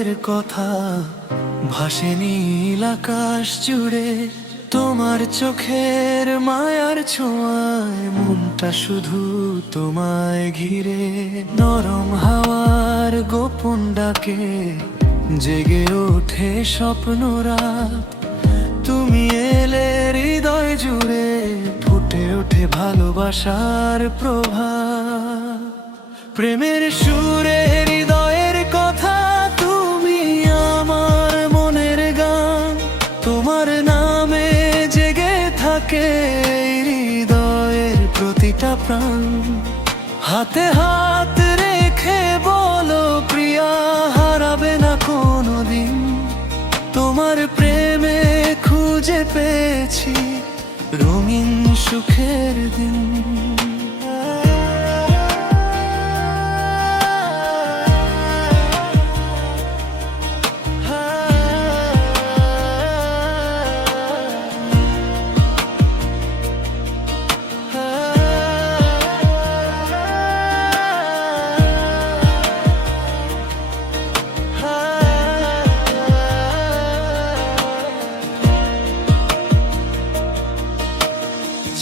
হৃদয়ের কথা ভাসে নীল আকাশ জুড়ে। তোমার চোখের মায়ার ছোঁয়ায় মনটা শুধু তোমায় ঘিরে। নরম হাওয়ার গোপন ডাকে জেগে ওঠে স্বপ্নরা। তুমি এলে হৃদয় জুড়ে ফুটে ওঠে ভালোবাসার প্রভা। প্রেমের সুরে হৃদয়ের কথা, তুমি আমার মনের গান। তোমার নামে জেগে থাকে হৃদয়ের প্রতিটা প্রাণ। হাতে হাত রেখে বলো প্রিয়া, হারাবে না কোনোদিন। তোমার প্রেমে খুঁজে পেয়েছি রঙিন সুখের দিন।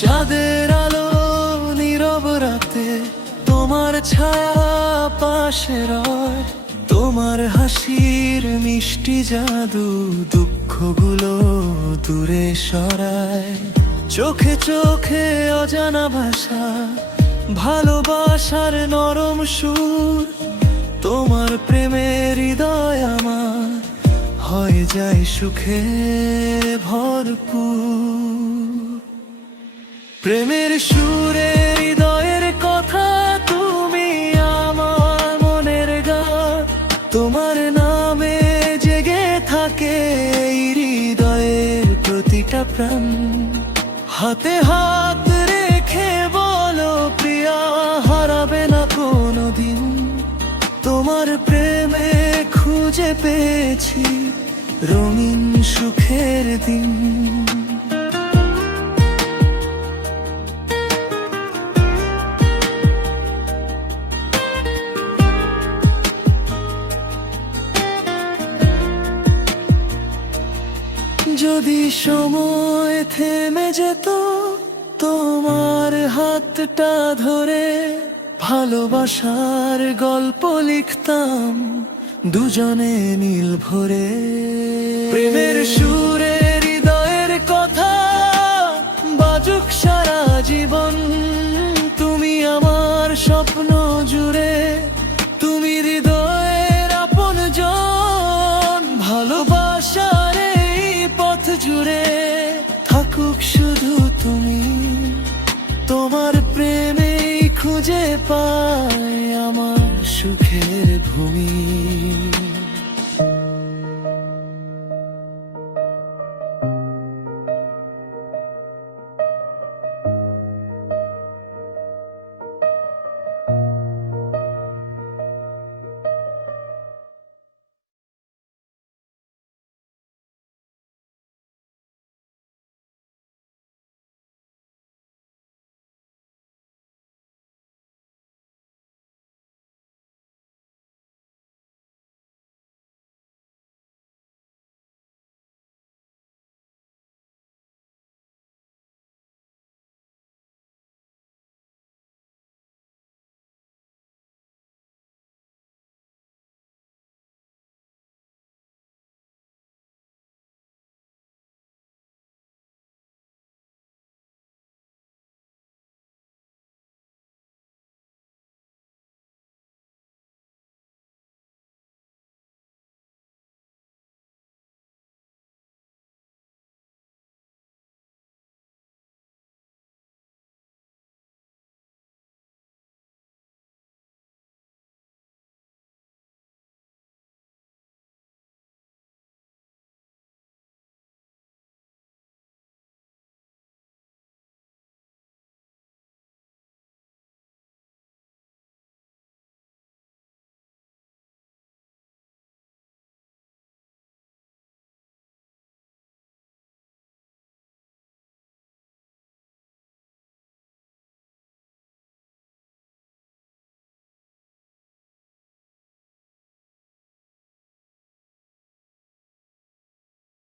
চাঁদের আলো নীরব রাতে তোমার ছায়া পাশে রয়। তোমার হাসির মিষ্টি জাদু দুঃখগুলো দূরে সরায়। চোখে চোখে অজানা ভাষা, ভালোবাসার নরম সুর। তোমার প্রেমের হৃদয় আমার হয়ে যায় সুখে ভরপুর। প্রেমের সুরে হৃদয়ের কথা, তুমি আমার মনের গান। তোমার নামে জেগে থাকে হৃদয়ের প্রতিটা প্রাণ। হাতে হাত রেখে বলো প্রিয়া, হারাবে না কোনোদিন। তোমার প্রেমে খুঁজে পেয়েছি রঙিন সুখের দিন। যদি সময় থেমে যেত, তোমার হাতটা ধরে ভালোবাসার গল্প লিখতাম দুজনে নীল ভরে। প্রেমের সুরে হৃদয়ের কথা বাজুক সারা জীবন। তুমি আমার স্বপ্ন জুড়ে, তুমি হৃদয়ের আপনজন। ভালোবাসার এই পথ জুড়ে থাকুক শুধু তুমি। তোমার প্রেমেই খুঁজে পায়